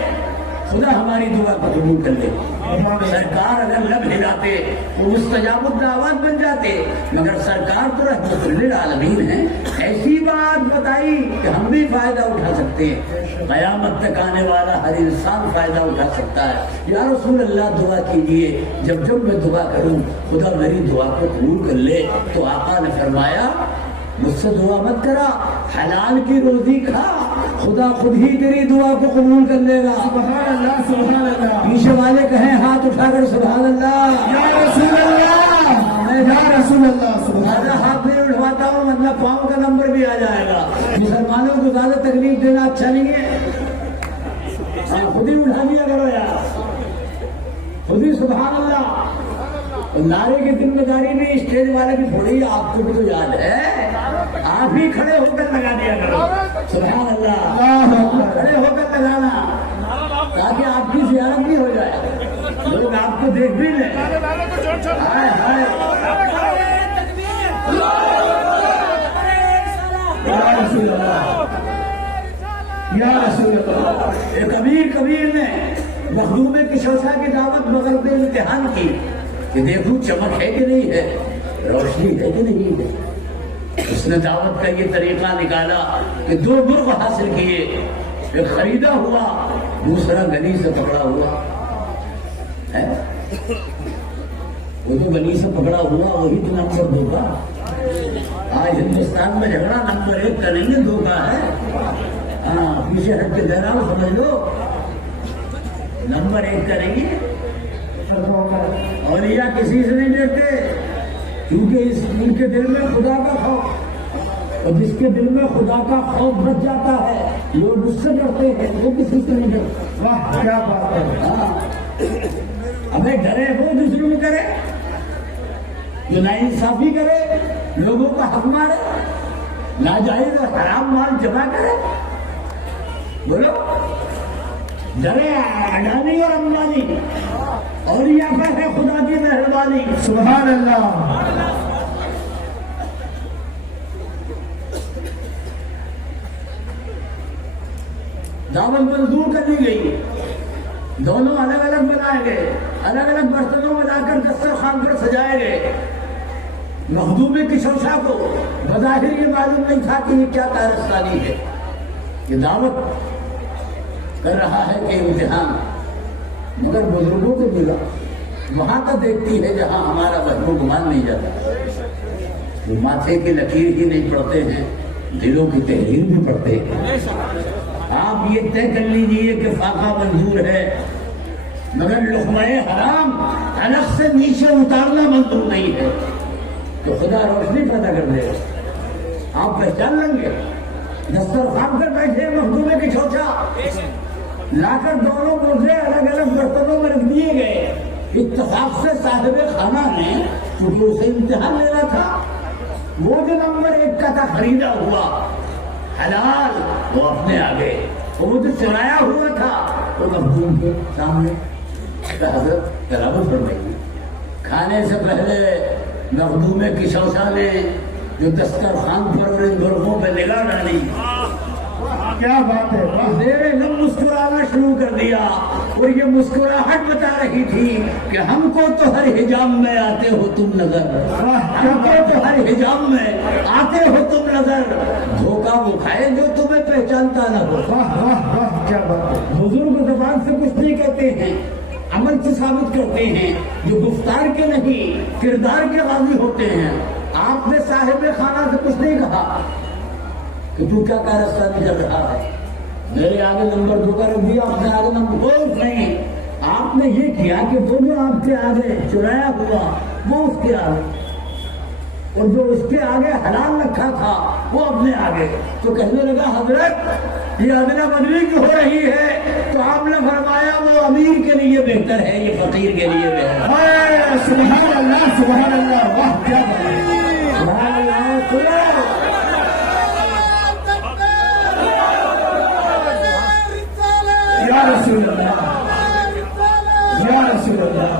خدا ہماری دعا کو قبول کر لے. سرکار اگر لب ہلاتے وہ مستجاب الدعوات بن جاتے، مگر سرکار تو رحمت للعالمین ہیں. ایسی بات بتائی کہ ہم بھی فائدہ اٹھا سکتے ہیں. قیامت تک آنے والا ہر انسان فائدہ اٹھا سکتا ہے. یا رسول اللہ دعا کیجیے جب جب میں دعا کروں خدا میری دعا کو قبول کر لے. تو آقا نے فرمایا مجھ سے دعا مت کرا، حلال کی روزی کھا، خدا خود ہی تیری دعا کو قبول کر لے گا. سبحان اللہ سبحان اللہ. پیچھے والے کہیں ہاتھ اٹھا کر سبحان اللہ. یا رسول اللہ یا رسول اللہ. سبحان زیادہ ہاتھ نہیں اٹھواتا ہوں ورنہ پاؤں کا نمبر بھی آ جائے گا. مسلمانوں کو زیادہ تکلیف دینا اچھا نہیں ہے. خود ہی اٹھا دیا کرو یار، خود ہی سبحان اللہ. نعرے کی ذمہ داری بھی اسٹیج والے کی تھوڑی، آپ کو بھی تو یاد ہے، آپ ہی کھڑے ہو کر لگا دیا کرو سبحان اللہ. کھڑے ہو کر لگانا تاکہ آپ کی زیارت بھی ہو جائے، لوگ آپ کو دیکھ بھی لیں. ہائے ہائے. یا رسول اللہ یا رسول اللہ. ایک امیر کبیر نے مخدوم کشوشا کی دعوت مغرب میں امتحان کی کہ دیکھو چمک ہے کہ نہیں ہے، روشنی ہے کہ نہیں ہے. اس نے دعوت کا یہ طریقہ نکالا کہ 2 مرغ حاصل کیے، ایک خریدا ہوا دوسرا گلی سے پکڑا ہوا. وہ تو گلی سے پکڑا ہوا وہی تو نمبر 2 کا. آج ہندوستان میں جھگڑا نمبر 1 کا نہیں ہے، 2 کا ہے. ہاں پیچھے ہٹ کے دے رہا ہوں سمجھ لو، نمبر 1 کا نہیں ہے. اور یہ کسی سے نہیں ڈرتے کیونکہ ان کے دل میں خدا کا خوف، اور جس کے دل میں خدا کا خوف بچ جاتا ہے لوگ اس سے ڈرتے ہیں، وہ کسی سے نہیں ڈرتے. واہ کیا بات ہے. ہمیں ڈرے وہ دوسروں میں کرے، جو ناانصافی کرے، لوگوں کا حق مارے، ناجائز اور حرام مال جمع کرے. بولو ڈرے اڈانی اور امبانی، اور یہ ہے خدا کی مہربانی. سبحان اللہ. دعوت منظور کر دی گئی، دونوں الگ الگ بنائے گئے، الگ الگ برتنوں میں لا کر دسترخوان پر سجائے گئے. مخدوم کشوشا کو بظاہر یہ معلوم نہیں تھا کہ یہ کیا کارستانی ہے، یہ دعوت کر رہا ہے کہ امتحان. مگر بزرگوں کو ملا، وہاں کا دیکھتی ہے جہاں ہمارا وہم و گمان نہیں جاتا. وہ ماتھے کی لکیر ہی نہیں پڑھتے ہیں، دلوں کی تحریر بھی پڑھتے ہیں. آپ یہ طے کر لیجئے کہ فاقہ منظور ہے، مگر لقمہ حرام حلق سے نیچے اتارنا منظور نہیں ہے. تو خدا روشنی پیدا کر دے گا، آپ پہچان لیں گے. دسترخوان پر بیٹھے مخدوم کشوشا، لا کر دونوں موزے الگ الگ برتنوں میں رکھ دیے گئے. اتفاق سے صاحب خانہ نے کیونکہ اسے امتحان لینا تھا، وہ جو نمبر 1 کا تھا خریدا ہوا حلال وہ اپنے آگے، وہ جو چرایا ہوا تھا وہ مخدوم کے سامنے. حضرت تلاوت فرمائیے. کھانے سے پہلے مخدوم کشوسا نے جو دسترخوان پر اور ان مرغوں پہ نگاہ ڈالی، کیا بات ہے، واہ میرے لب مسکرانا شروع کر دیا، اور یہ مسکراہٹ بتا رہی تھی کہ ہم کو تو ہر حجاب میں آتے ہو تم نظر، ہم کو تو ہر حجاب میں آتے ہو تم نظر، دھوکہ وہ کھائے جو تمہیں پہچانتا نہ ہو. واہ واہ واہ کیا بات ہے. بزرگ زبان سے کچھ نہیں کہتے ہیں، عمل سے ثابت کرتے ہیں، جو گفتار کے نہیں کردار کے غازی ہوتے ہیں. آپ نے صاحب خانہ سے کچھ نہیں کہا کہ تو کیا کارستانی کر رہا ہے، میرے آگے نمبر 2 کا رکھ دیا، اپنے آگے نمبر 2 نہیں. آپ نے یہ کیا کہ وہ جو آپ کے آگے چرایا ہوا وہ اس کے آگے، اور جو اس کے آگے حلال رکھا تھا وہ اپنے آگے. تو کہنے لگا حضرت یہ ادنا بدلی کی ہو رہی ہے، تو آپ نے فرمایا وہ امیر کے لیے بہتر ہے، یہ فقیر کے لیے بہتر ہے. اے سبحان اللہ سبحان اللہ، واہ کیا بات ہے. سبحان اللہ. سنو یا رسول اللہ یا رسول اللہ.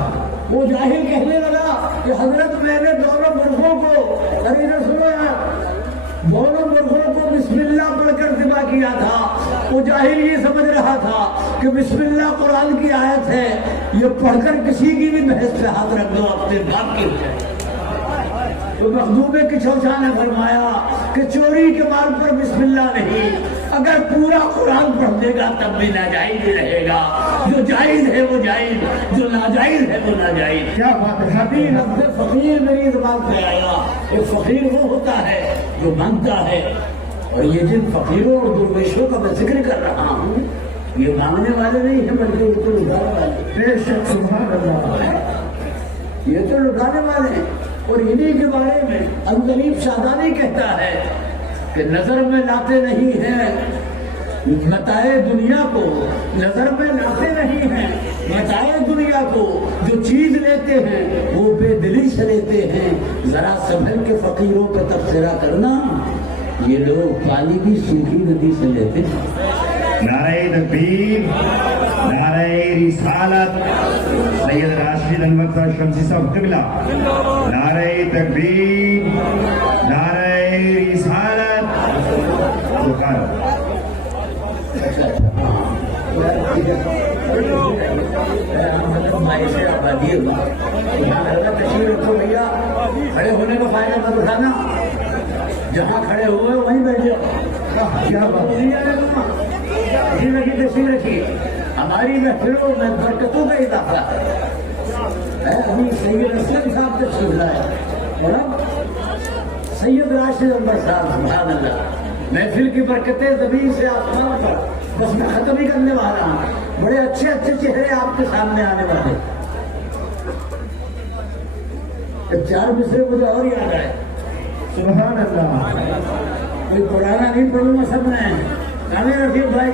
وہ جاہل کہنے لگا کہ حضرت میں نے دونوں مرغوں کو، ارے سنو یار، دونوں مرغوں کو بسم اللہ پڑھ کر ذبح کیا تھا. وہ جاہل یہ سمجھ رہا تھا کہ بسم اللہ قرآن کی آیت ہے، یہ پڑھ کر کسی کی بھی بحث پہ ہاتھ رکھ دو اپنے باپ کی ہے. تو مخدوم کشوسا نے فرمایا کہ چوری کے مال پر بسم اللہ نہیں، اگر پورا قرآن پڑھ دے گا تب بھی ناجائز ہی رہے گا. جو جائز ہے وہ جائز، جو ناجائز ہے وہ ناجائز. کیا بات ہے. ابھی لفظ فقیر میری زبان پہ آیا. ایک فقیر وہ ہوتا ہے جو مانگتا ہے، اور یہ جن فقیروں اور درویشوں کا میں ذکر کر رہا ہوں یہ مانگنے والے نہیں ہیں بلکہ یہ تو لٹانے والے. بے شک سبحان اللہ. یہ تو لٹانے والے ہیں. اور انہی کے بارے میں عنقریب شادانی کہتا ہے کہ نظر میں لاتے نہیں ہیں متاع دنیا کو، نظر میں لاتے نہیں ہیں متاع دنیا کو، جو چیز لیتے ہیں وہ بے دلی سے لیتے ہیں. ذرا سنبھل کے فقیروں پہ تبصرہ کرنا، یہ لوگ پانی بھی سوکھی ندی سے لیتے ہیں. نعرہ تکبیر، نعرہ رسالت، سید راشد انور صاحب شمسی صاحب قبلہ. نعرہ تکبیر، نعرہ رسالت. تشریف رکھو بھیا، کھڑے ہونے کا فائدہ مت اٹھانا، جہاں کھڑے ہوئے وہیں بیٹھے. کیا بات تشریف رکھی. ہماری محفلوں میں برکتوں کا اضافہ ہے. ابھی سید اسلم صاحب تشریف لائے اور اب سید راشد انور صاحب. سبحان اللہ. محفل کی برکتیں زمین سے آسمان پر. بس میں ختم ہی کرنے والا ہوں. بڑے اچھے اچھے چہرے آپ کے سامنے آنے والے. 4 مصرے مجھے اور یاد آئے. سبحان اللہ. کوئی پرانا نہیں پڑھوں گا سب میں. کانے رفیق بھائی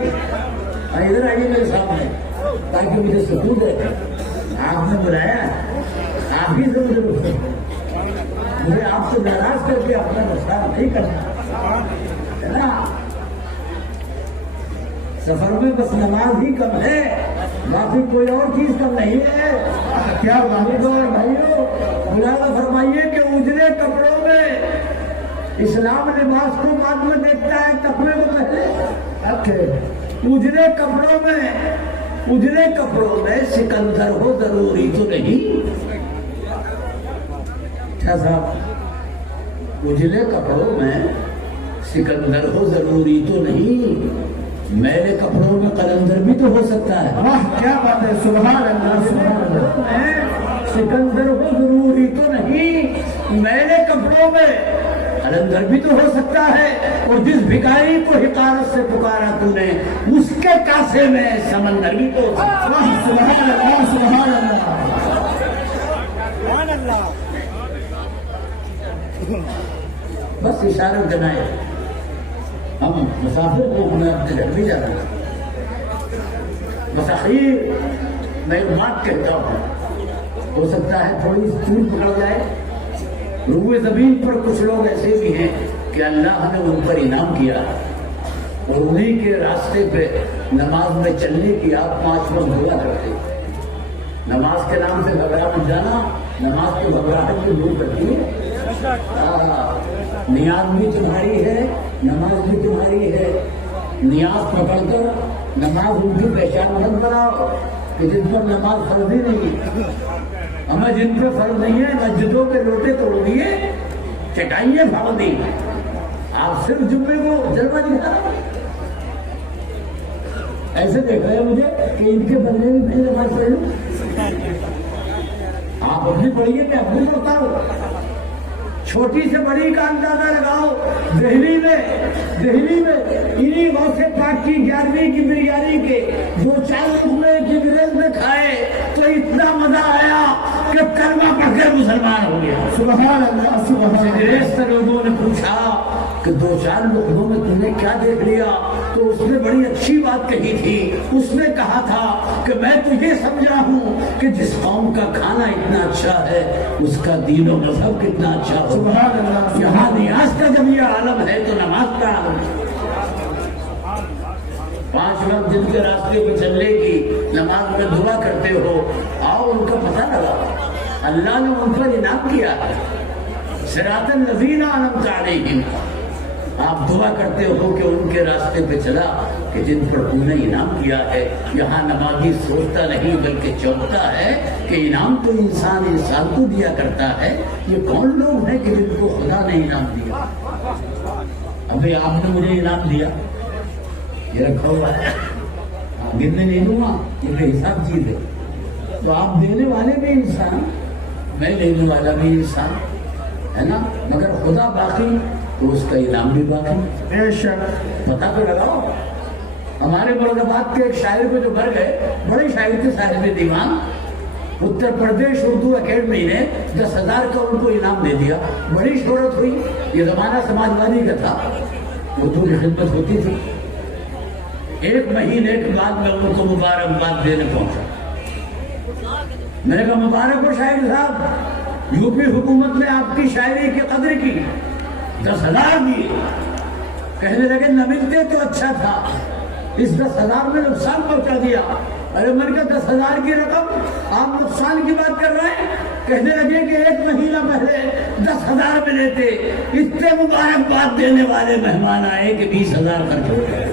ادھر آئیے میرے سامنے تاکہ مجھے سکون دے. آپ نے بلایا، آپ ہی سے مجھے آپ سے ناراض کر کے اپنا نقصان نہیں کرنا ہے نا. سفر میں بس نماز ہی کم ہے، باقی کوئی اور چیز کم نہیں ہے. کیا بات ہے. بھائیو مولانا فرمائیے کہ اجلے کپڑوں میں اسلام لباس کو بعد میں دیکھتا ہے، کپڑے کو پہلے. اجلے کپڑوں میں سکندر ہو ضروری تو نہیں. اچھا صاحب، اجلے کپڑوں میں سکندر ہو ضروری تو نہیں، میلے کپڑوں میں قلندر بھی تو ہو سکتا ہے. واہ کیا بات ہے. سبحان اللہ سبحان اللہ. سکندر ہو ضروری تو نہیں، میلے کپڑوں میں قلندر بھی تو ہو سکتا ہے. اور جس بھکاری کو حقارت سے پکارا تو نے اس کے کاسے میں سمندر بھی تو ہو سکتا ہے. واہ سبحان اللہ سبحان اللہ. بس اشارہ جنائے. ہم مسافر کو میں اپنے گھر بھی جانا ہوں. مسافر میں ایک بات کہتا ہوں، ہو سکتا ہے تھوڑی چوٹ پکڑ جائے. روئے زمین پر کچھ لوگ ایسے بھی ہیں کہ اللہ نے ان پر انعام کیا اور انہیں کے راستے پہ نماز میں چلنے کی آپ 5 وقت دعا کرتے. نماز کے نام سے گھبرا مت جانا، نماز کو گھبراہٹ کو دور کرتی ہے. نیاز بھی تمہاری ہے، نماز بھی تمہاری ہے. نیاز پکڑ کر نماز ان کی پہچان مت بناؤ کہ جن پر نماز فرض ہی نہیں. ہمیں جن پہ فرض نہیں ہے مسجدوں کے لوٹے توڑ دیے، چٹائیاں پھاڑ دی، آپ صرف جمعے کو جلوہ دکھا ایسے دیکھ رہے ہیں مجھے کہ ان کے بندے بھی میں نماز پڑھ لوں. آپ اپنی پڑھیے میں اپنی پڑھتا ہوں. چھوٹی سے بڑی کا اندازہ لگاؤ. دہلی میں انہی غوث پاک کی 11ویں کی بریانی کے 2-4 لقمے کی گریز میں کھائے تو اتنا مزہ آیا کہ کلمہ پڑھ کر مسلمان ہو گیا. سبحان اللہ سبحان اللہ. گریز سے لوگوں نے پوچھا کہ 2-4 لقموں میں تم نے کیا دیکھ لیا؟ تو اس نے بڑی اچھی بات کہی تھی. اس نے کہا تھا کہ میں تو یہ سمجھا ہوں کہ جس قوم کا کھانا اتنا اچھا ہے اس کا دین و مذہب کتنا اچھا ہو. سبحان اللہ. یہاں نیاز کا جب یہ عالم ہے تو نماز کا عالم ہے. 5 وقت جن کے راستے پہ چلنے کی نماز میں دعا کرتے ہو، آؤ ان کا پتہ لگا. اللہ نے ان پر انعام کیا ہے. صراط الذین انعمت علیہم. آپ دعا کرتے ہو کہ ان کے راستے پہ چلا کہ جن پر تم نے انعام کیا ہے. یہاں نمازی سوچتا نہیں بلکہ چونکتا ہے کہ انعام تو انسان کو دیا کرتا ہے. یہ کون لوگ ہیں کہ جن کو خدا نے انعام دیا؟ ابھی آپ نے مجھے انعام دیا، یہ رکھا ہوا ہے، گننے نہیں دوں گا، یہ بے حساب چیز ہے. تو آپ دینے والے بھی انسان، میں لینے والا بھی انسان ہے نا، مگر خدا باقی تو اس کا انعام بھی باقی. بے شک. پتہ تو لگاؤ. ہمارے مرد آباد کے ایک شاعر کو جو مر گئے، بڑے شاعر تھے صاحب دیوان، اتر پردیش اردو اکیڈمی نے 10,000 کا ان کو انعام دے دیا. بڑی شہرت ہوئی. یہ زمانہ سماجوادی کا تھا، اردو کی خدمت ہوتی تھی. 1 مہینے کے بعد میں ان کو مبارکباد دینے پہنچا. میں نے کہا مبارک ہو شاعر صاحب، یو پی حکومت نے آپ کی شاعری کی قدر کی، 10,000 دیے. کہنے لگے نہ ملتے تو اچھا تھا، اس 10,000 میں نقصان پہنچا دیا. ارے میں نے کہا 10,000 کی رقم آپ نقصان کی بات کر رہے ہیں؟ کہنے لگے کہ 1 مہینہ پہلے 10,000 میں لیتے. اتنے مبارکباد دینے والے مہمان آئے کہ 20,000 خرچ ہو گئے.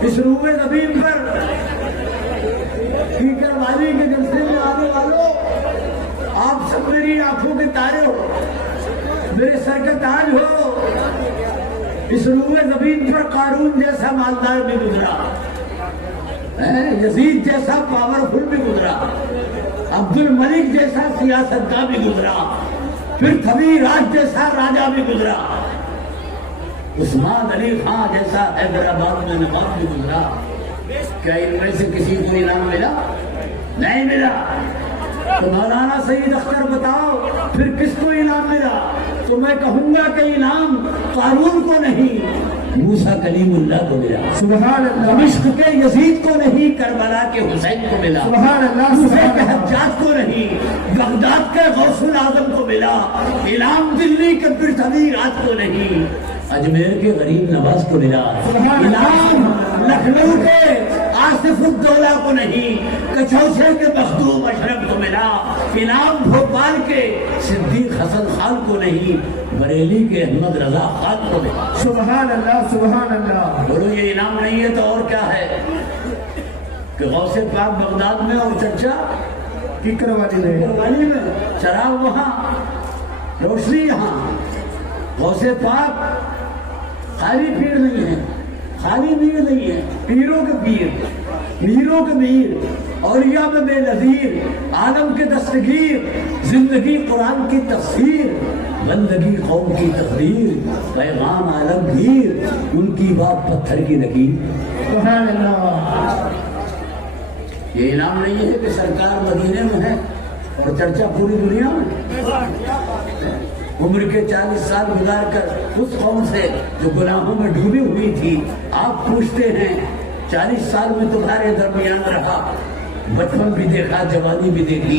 اس روئے زمین پر کیکر والی کے جلسے میں آنے والوں، آپ سب میری آنکھوں کے تارے ہو، میرے سر کا تاج ہو. اس روئے زمین پر قارون جیسا مالدار بھی گزرا، یزید جیسا پاورفل بھی گزرا، عبد الملک جیسا سیاستداں بھی گزرا، پھر تھوی راج جیسا راجہ بھی گزرا، عثمان علی خان جیسا حیدرآباد میں نواب بھی گزرا. کیا ان میں سے کسی کو انعام ملا؟ نہیں ملا. تو مولانا سید اختر بتاؤ پھر کس کو انعام ملا؟ تو میں کہوں گا کہ انعام قارون کو نہیں، موسیٰ کلیم اللہ کو ملا. سبحان اللہ. دمشق کے یزید کو نہیں، کربلا کے حسین کو ملا. سبحان اللہ. کوفے کے حجاج کو نہیں، بغداد کے غوث الاعظم کو ملا. انعام دلی کے پرتھوی راج کو نہیں، اجمیر کے غریب نواز کو ملا. انعام لکھنؤ کے آصف الدولہ کو نہیں، کچوسے کے مخدوم اشرف کو ملا. انعام بھوپال کے صدیق حسن خان کو نہیں، بریلی کے احمد رضا خان کو ملا. سبحان اللہ سبحان اللہ. بولو یہ انعام نہیں ہے تو اور کیا ہے؟ کہ غوث پاک بغداد میں اور چرچا کیکر والی میں، چراغ وہاں، روشنی یہاں. غوث پاک خالی پیر نہیں ہے، خالی میر نہیں ہے، پیروں کے پیر، میروں کے میر، اولیاء میں بے نظیر، عالم کے دستگیر، زندگی قرآن کی تفسیر، بندگی قوم کی تقریر، پیغام عالمگیر، ان کی بات پتھر کی لکیر. سبحان اللہ. یہ انعام نہیں ہے کہ سرکار مدینے میں ہے اور چرچا پوری دنیا میں. عمر کے 40 سال گزار کر اس قوم سے جو گناہوں میں ڈوبی ہوئی تھی، آپ پوچھتے ہیں 40 سال میں تمہارے درمیان رہا، بچپن بھی دیکھا، جوانی بھی دیکھی،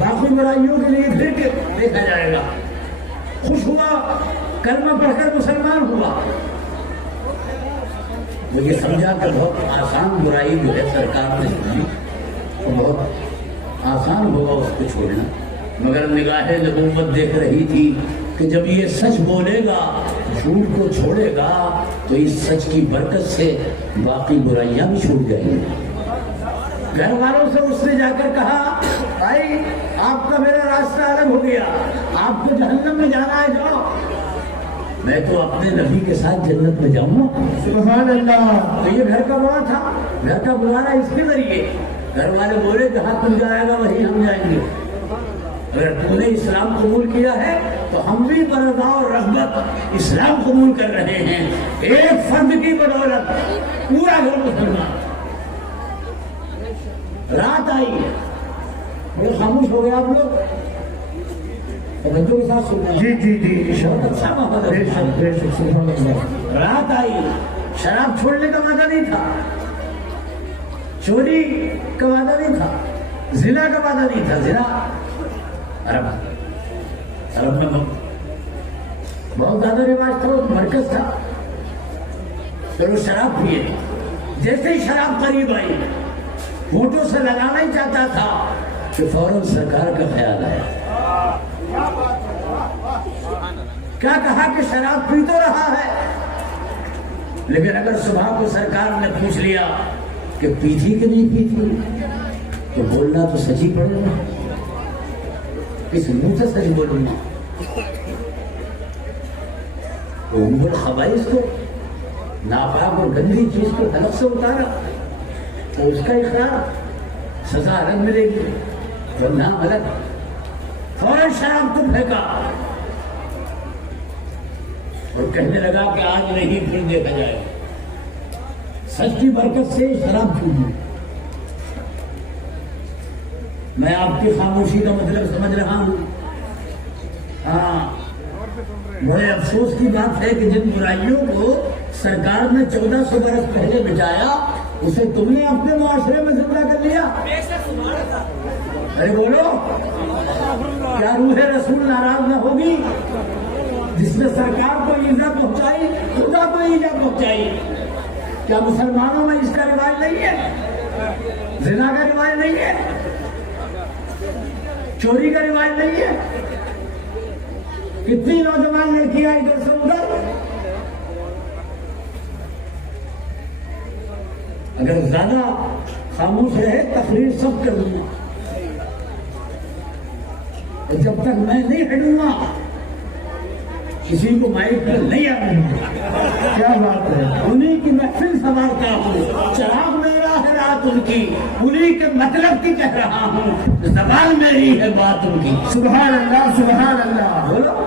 باقی برائیوں کے لیے پھر دیکھا جائے گا. خوش ہوا, کلمہ پڑھ کر مسلمان ہوا. وہ یہ سمجھا کہ بہت آسان برائی جو ہے سرکار نے چھوڑی, تو بہت آسان ہوگا اس کو چھوڑنا. مگر نگاہ نبوت دیکھ رہی تھی کہ جب یہ سچ بولے گا, جھوٹ کو چھوڑے گا, تو اس سچ کی برکت سے باقی برائیاں بھی چھوٹ جائیں گی. گھر والوں سے اس نے جا کر کہا, بھائی آپ کا میرا راستہ الگ ہو گیا, آپ کو جہنم میں جانا ہے, جاؤ. میں تو اپنے نبی کے ساتھ جنت میں جاؤں گا. سبحان اللہ. تو یہ گھر کا بڑا تھا, گھر کا گزارا اس کے ذریعے. گھر والے بولے جہاں تم جائے گا وہیں ہم جائیں گے. اگر تم نے اسلام قبول کیا ہے تو ہم بھی برضا اور رغبت اسلام قبول کر رہے ہیں. ایک فرد کی بدولت پورا گھر مسلمان. رات آئی, بڑے خاموش ہو گئے آپ لوگ, توجہ کے ساتھ سننا. جی جی جی بہت اچھا ماحول ہے. سبحان اللہ. رات آئی, شراب چھوڑنے کا وعدہ نہیں تھا, چوری کا وعدہ نہیں تھا, زنا کا وعدہ نہیں تھا. زنا عرب میں بہت زیادہ رواج تھا, مرکز تھا. پھر وہ شراب پیے. جیسے ہی شراب قریب آئی, ہونٹوں سے لگانا ہی چاہتا تھا کہ فوراً سرکار کا خیال آیا. کیا کہا کہ شراب پی تو رہا ہے, لیکن اگر صبح کو سرکار نے پوچھ لیا کہ پی تھی کہ نہیں پی تھی, تو بولنا تو سچ ہی پڑے گا. کس منہ سے سچ بولوں گا؟ تو عمر خبائث کو, ناپاک اور گندی چیز کو حلق سے اتارا, تو اس کا اقرار سزا الگ ملے گی, ورنہ الگ. فوراً شراب کو پھینکا اور کہنے لگا کہ آج نہیں پھر دیکھا جائے. سچ کی برکت سے شراب چھوٹی. میں آپ کی خاموشی کا مطلب سمجھ رہا ہوں. ہاں, بڑے افسوس کی بات ہے کہ جن برائیوں کو سرکار نے 1400 برس پہلے مٹایا, اسے تم نے اپنے معاشرے میں زندہ کر لیا. ارے بولو, کیا روح رسول ناراض نہ ہوگی جس نے سرکار کو ایزا پہنچائی, خدا کو ایزا پہنچائی؟ کیا مسلمانوں میں اس کا رواج نہیں ہے؟ زنا کا رواج نہیں ہے؟ چوری کا رواج نہیں ہے؟ کتنی نوجوان لڑکیاں ادھر سے ادھر. اگر زیادہ خاموش رہے تقریر سب کر لوں گا, اور جب تک میں نہیں ہٹوں گا کسی کو مائک پر نہیں آؤں گا. کیا بات ہے. انہیں کی محفل سنوارتا ہوں, چراغ میرا ہے رات ان کی, انہیں کے مطلب کی کہہ رہا ہوں, زبان میری ہے بات ان کی. سبحان اللہ. سبحان اللہ. بولو,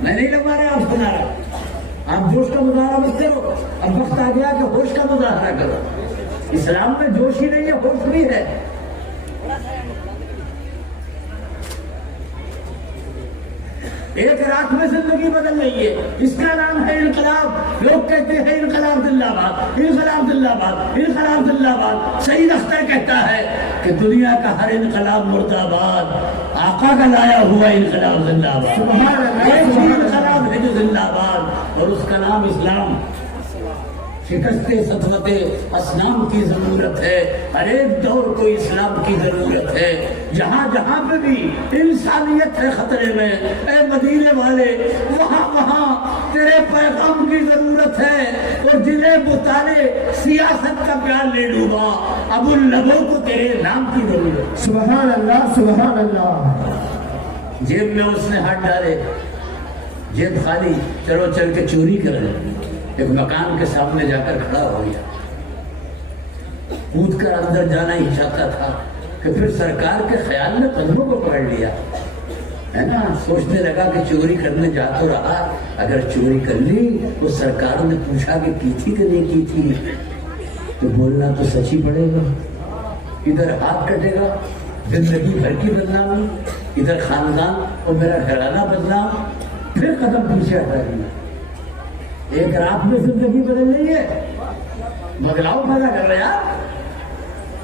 میں نہیں لگا رہا آپ سنا رہا. آپ جوش کا مظاہرہ مت کرو, اب وقت آ گیا کہ ہوش کا مظاہرہ کرو. اسلام میں جوش ہی نہیں ہے, ہوش بھی ہے. ایک رات میں زندگی بدل رہی ہے. اس کا نام ہے انقلاب. لوگ کہتے ہیں انقلاب زندہ باد, انقلاب زندہ باد, انقلاب زندہ باد. سعید اختر کہتا ہے کہ دنیا کا ہر انقلاب مرد آباد, آقا کا لایا ہوا انقلاب زندہ باد. سبحان اللہ. ایک ہی انقلاب ہے جو زندہ باد, اور اس کا نام اسلام. شکست سطوت اسلام کی ضرورت ہے. ہر ایک دور کو اسلام کی ضرورت ہے. جہاں جہاں پہ بھی انسانیت ہے خطرے میں, اے مدینے والے, وہاں وہاں تیرے پیغام کی ضرورت ہے. اور جنہیں بتانے سیاست کا پیار لے ڈوبا, اب ان لبوں کو تیرے نام کی ضرورت. سبحان اللہ. سبحان اللہ. جیب میں اس نے ہاتھ ڈالے, جیب خالی, چلو چل کے چوری کر لیں. ایک مکان کے سامنے جا کر کھڑا ہو گیا, کود کر اندر جانا ہی چاہتا تھا کہ پھر سرکار کے خیال نے قدموں کو پکڑ لیا ہے نا. سوچنے لگا کہ چوری کرنے جا تو رہا, اگر چوری کر لی تو سرکار نے پوچھا کہ کی تھی کہ نہیں کی تھی, تو بولنا تو سچ ہی پڑے گا. ادھر ہاتھ کٹے گا, زندگی بھر کی بدنامی, ادھر خاندان اور میرا گھرانہ بدنام, پھر قدم پیچھے ہٹا دیا. ایک رات میں زندگی بدل رہی ہے, بدلاؤ پیدا کر رہے یار.